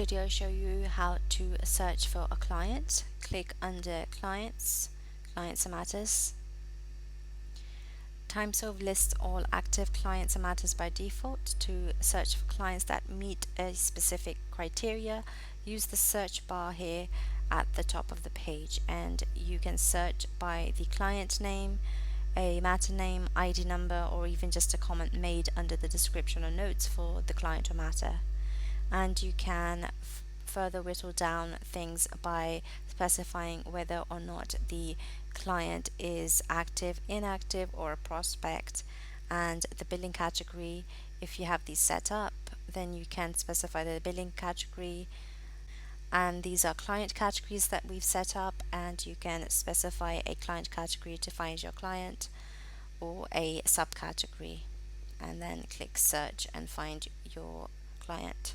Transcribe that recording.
video show you how to search for a client. Click under Clients, Clients and Matters. TimeSolve lists all active clients and matters by default. To search for clients that meet a specific criteria, use the search bar here at the top of the page, and you can search by the client name, a matter name, ID number, or even just a comment made under the description or notes for the client or matter. And you can further whittle down things by specifying whether or not the client is active, inactive, or a prospect, and the billing category. If you have these set up, then you can specify the billing category, and these are client categories that we've set up, and you can specify a client category to find your client or a subcategory, and then click search and find your client.